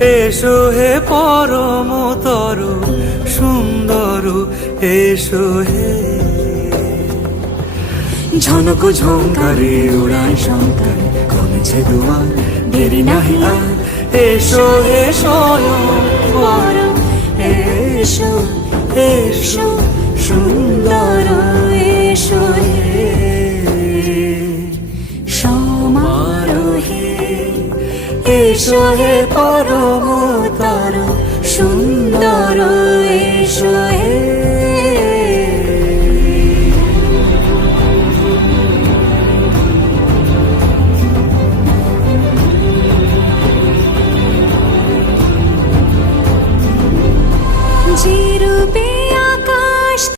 এসো হে পরম তরু, সুন্দর এসো হে। ঝনক ঝঙ্কারে উড়ান শঙ্কার কমেছে দুয়ার, দেরি নাহি আর। এসো স্বয়ং বরং এসো এসো। এসো হে পরম